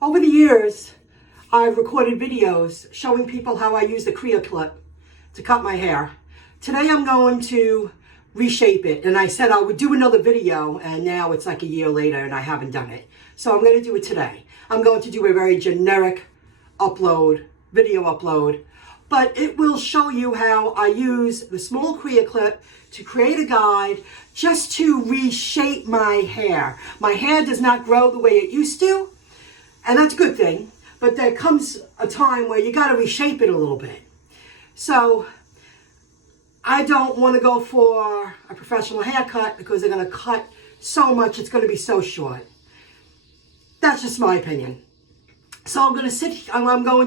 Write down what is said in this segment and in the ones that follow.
Over the years, I've recorded videos showing people how I use the CreaClip to cut my hair. Today I'm going to reshape it, and I said I would do another video, and now it's like a year later and I haven't done it. So I'm going to do it today. I'm going to do a very generic video upload, but it will show you how I use the small CreaClip to create a guide just to reshape my hair. My hair does not grow the way it used to, and that's a good thing, but there comes a time where you got to reshape it a little bit. So I don't want to go for a professional haircut because they're going to cut so much, it's going to be so short. That's just my opinion. So I'm going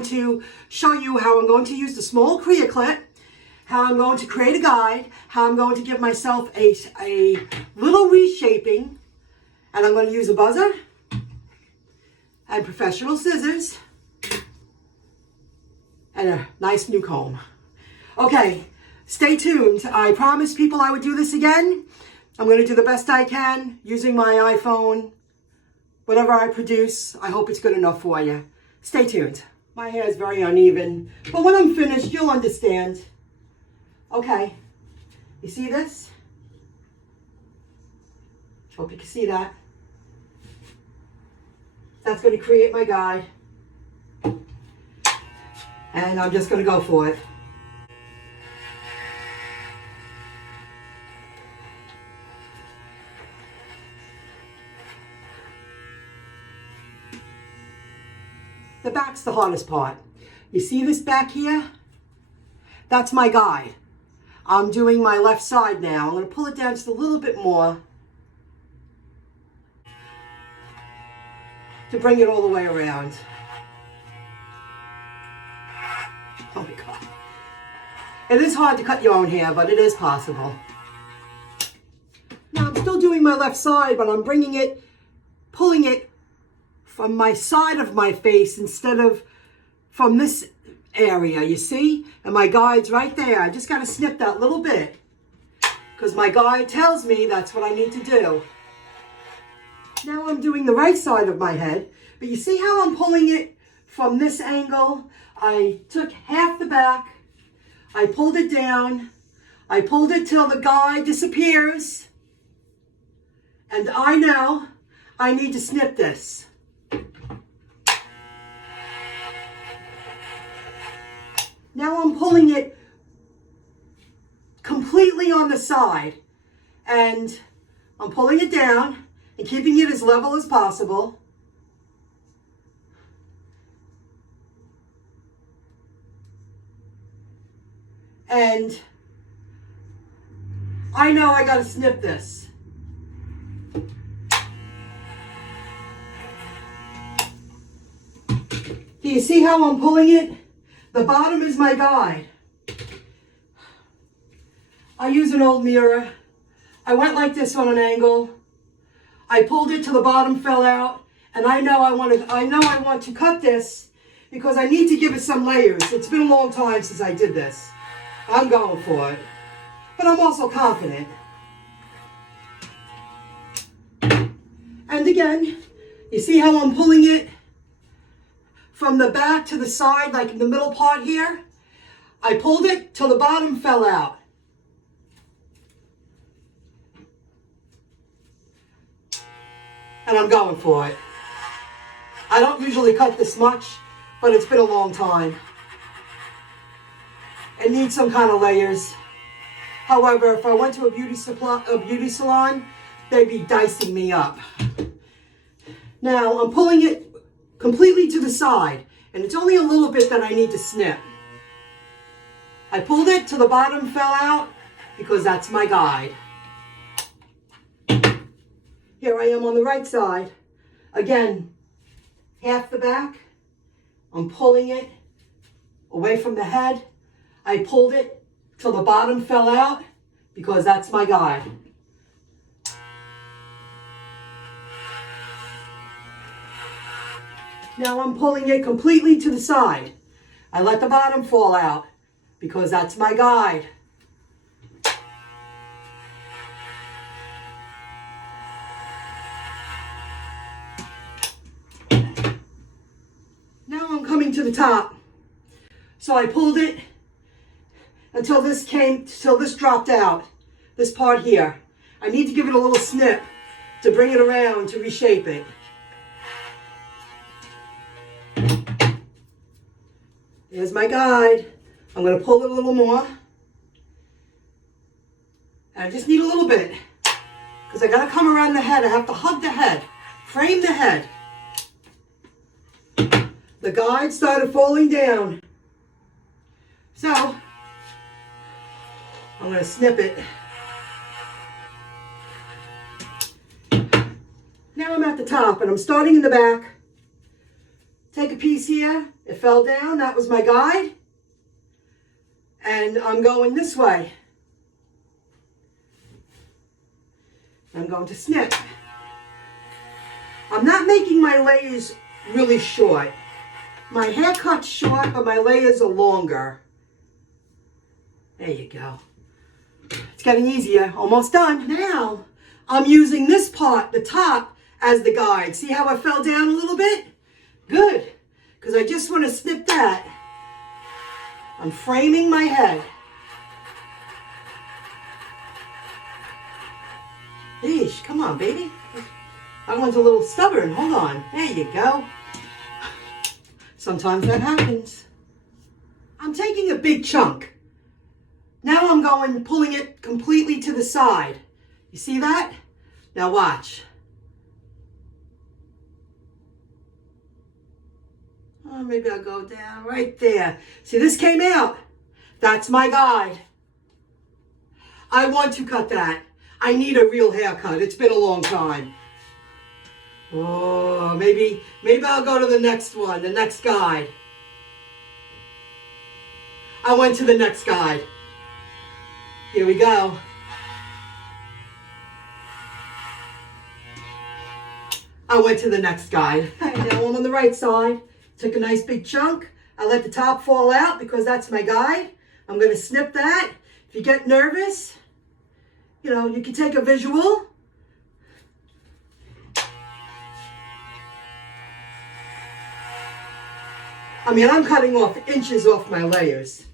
to show you how I'm going to use the small CreaClip, how I'm going to create a guide, how I'm going to give myself a little reshaping, and I'm going to use a buzzer and professional scissors and a nice new comb. Okay, stay tuned. I promised people I would do this again. I'm going to do the best I can using my iPhone. Whatever I produce, I hope it's good enough for you. Stay tuned. My hair is very uneven, but when I'm finished, you'll understand. Okay, you see this? Hope you can see that. That's going to create my guide. And I'm just going to go for it. The back's the hardest part. You see this back here? That's my guide. I'm doing my left side now. I'm going to pull it down just a little bit more to bring it all the way around. Oh my God. It is hard to cut your own hair, but it is possible. Now I'm still doing my left side, but I'm pulling it from my side of my face instead of from this area, you see? And my guide's right there. I just got to snip that little bit because my guide tells me that's what I need to do. Now I'm doing the right side of my head, but you see how I'm pulling it from this angle? I took half the back, I pulled it down, I pulled it till the guide disappears, and I know I need to snip this. Now I'm pulling it completely on the side, and I'm pulling it down and keeping it as level as possible. And I know I got to snip this. Do you see how I'm pulling it? The bottom is my guide. I use an old mirror. I went like this on an angle. I pulled it till the bottom fell out, and I know I want to cut this because I need to give it some layers. It's been a long time since I did this. I'm going for it, but I'm also confident. And again, you see how I'm pulling it from the back to the side, like in the middle part here? I pulled it till the bottom fell out. And I'm going for it. I don't usually cut this much, but it's been a long time. It needs some kind of layers. However, if I went to a beauty salon, they'd be dicing me up. Now, I'm pulling it completely to the side, and it's only a little bit that I need to snip. I pulled it till the bottom fell out because that's my guide. Here I am on the right side. Again, half the back. I'm pulling it away from the head. I pulled it till the bottom fell out because that's my guide. Now I'm pulling it completely to the side. I let the bottom fall out because that's my guide. to the top. So I pulled it until this dropped out, this part here. I need to give it a little snip to bring it around to reshape it. There's my guide. I'm going to pull it a little more. And I just need a little bit because I got to come around the head. I have to hug the head, frame the head. The guide started falling down. So I'm going to snip it. Now I'm at the top and I'm starting in the back. Take a piece here. It fell down. That was my guide. And I'm going this way. I'm going to snip. I'm not making my layers really short. My haircut's short, but my layers are longer. There you go. It's getting easier. Almost done. Now, I'm using this part, the top, as the guide. See how I fell down a little bit? Good, because I just want to snip that. I'm framing my head. Eesh, come on, baby. That one's a little stubborn. Hold on. There you go. Sometimes that happens. I'm taking a big chunk. Now I'm pulling it completely to the side. You see that? Now watch. Oh, maybe I'll go down right there. See, this came out. That's my guide. I want to cut that. I need a real haircut. It's been a long time. Oh, maybe I'll go to the next one, the next guide. I went to the next guide. Here we go. I went to the next guide. Now I'm on the right side. Took a nice big chunk. I let the top fall out because that's my guide. I'm going to snip that. If you get nervous, you know, you can take a visual. I mean, I'm cutting off inches off my layers.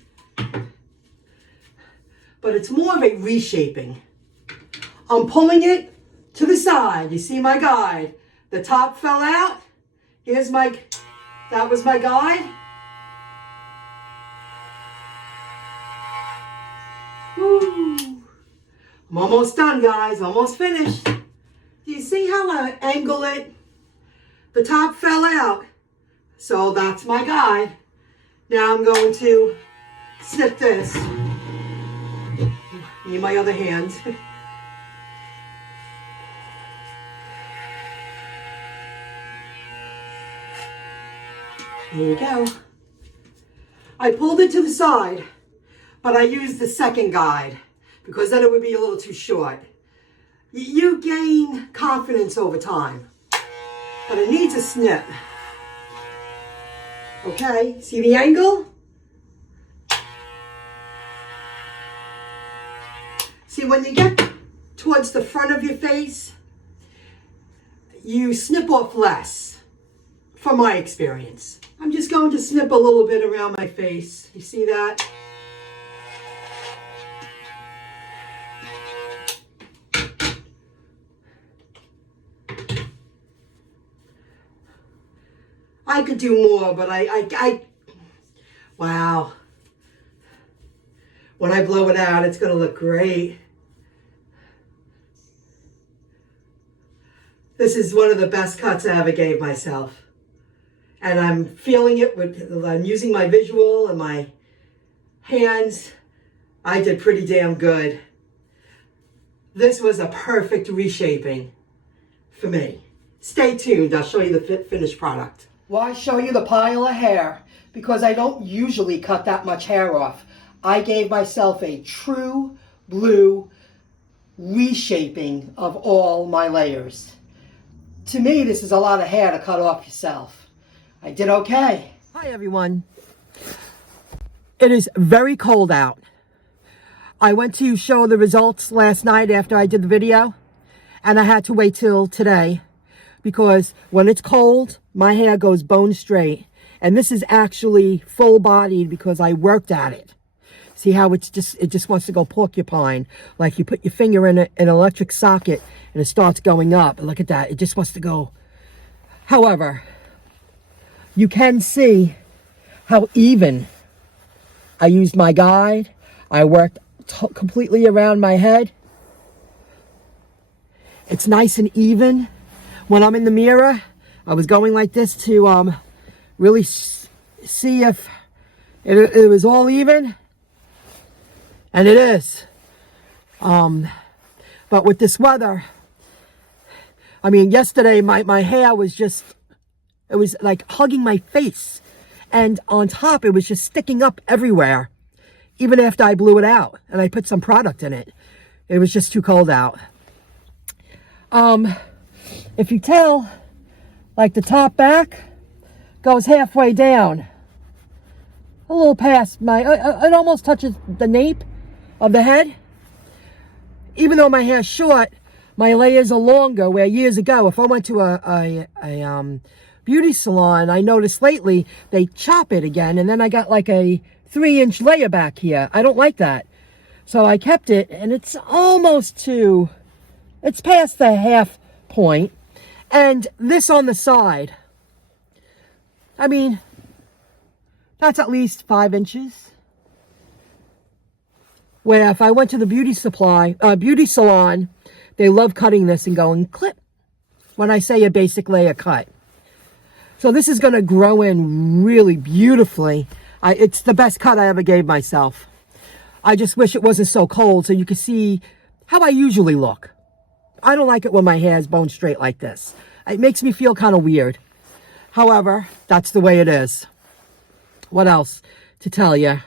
But it's more of a reshaping. I'm pulling it to the side. You see my guide. The top fell out. That was my guide. Woo. I'm almost done, guys. Almost finished. Do you see how I angle it? The top fell out. So that's my guide. Now I'm going to snip this. Need my other hand. There you go. I pulled it to the side, but I used the second guide because then it would be a little too short. You gain confidence over time, but it needs a snip. Okay, see the angle? See, when you get towards the front of your face, you snip off less, from my experience. I'm just going to snip a little bit around my face. You see that? I could do more, but wow. When I blow it out, it's going to look great. This is one of the best cuts I ever gave myself. And I'm feeling it I'm using my visual and my hands. I did pretty damn good. This was a perfect reshaping for me. Stay tuned. I'll show you the finished product. Why show you the pile of hair? Because I don't usually cut that much hair off. I gave myself a true blue reshaping of all my layers. To me, this is a lot of hair to cut off yourself. I did okay. Hi, everyone. It is very cold out. I went to show the results last night after I did the video, and I had to wait till today because when it's cold, my hair goes bone straight. And this is actually full-bodied because I worked at it. See how it just wants to go porcupine. Like you put your finger in an electric socket and it starts going up. Look at that. It just wants to go. However, you can see how even I used my guide. I worked completely around my head. It's nice and even. When I'm in the mirror, I was going like this to really see if it was all even. And it is. But with this weather, I mean, yesterday my hair was just, it was like hugging my face. And on top, it was just sticking up everywhere. Even after I blew it out and I put some product in it. It was just too cold out. If you tell, like the top back goes halfway down. A little past my, it almost touches the nape of the head. Even though my hair's short, my layers are longer, where years ago, if I went to a beauty salon, I noticed lately they chop it again, and then I got like a 3-inch layer back here. I don't like that. So I kept it, and it's almost to, it's past the half point. And this on the side, I mean, that's at least 5 inches. Where if I went to the beauty salon, they love cutting this and going clip when I say a basic layer cut. So this is going to grow in really beautifully. It's the best cut I ever gave myself. I just wish it wasn't so cold so you could see how I usually look. I don't like it when my hair is bone straight like this. It makes me feel kind of weird. However, that's the way it is. What else to tell you?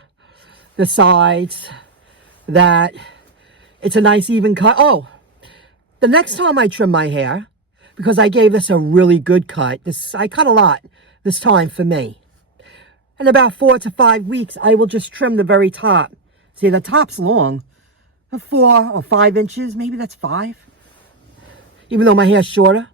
The sides, that it's a nice even cut. Oh, the next time I trim my hair, because I gave this a really good cut, I cut a lot this time for me. In about 4 to 5 weeks, I will just trim the very top. See, the top's long, 4 or 5 inches, maybe that's 5, even though my hair's shorter.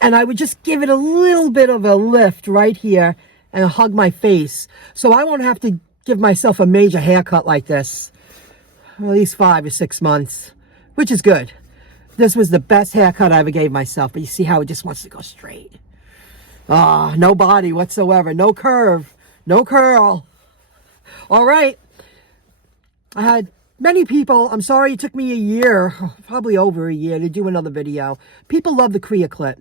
And I would just give it a little bit of a lift right here and hug my face. So I won't have to give myself a major haircut like this. At least 5 or 6 months, which is good. This was the best haircut I ever gave myself, but you see how it just wants to go straight. No body whatsoever, no curve, no curl. All right. I had many people, I'm sorry it took me a year, probably over a year, to do another video. People love the CreaClip.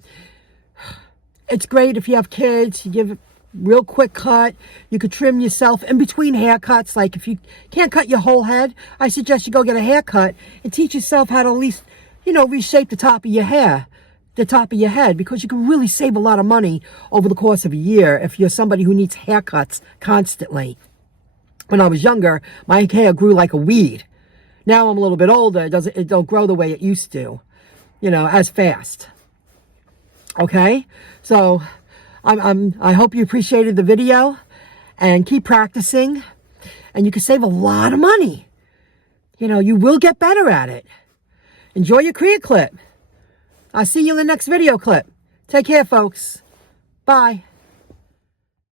It's great if you have kids, you give real quick cut. You could trim yourself in between haircuts. Like if you can't cut your whole head, I suggest you go get a haircut and teach yourself how to at least, reshape the top of your hair, the top of your head, because you can really save a lot of money over the course of a year if you're somebody who needs haircuts constantly. When I was younger, my hair grew like a weed. Now I'm a little bit older. It don't grow the way it used to, as fast. Okay, so I hope you appreciated the video, and keep practicing, and you can save a lot of money. You will get better at it. Enjoy your CreaClip. I'll see you in the next video clip. Take care, folks. Bye.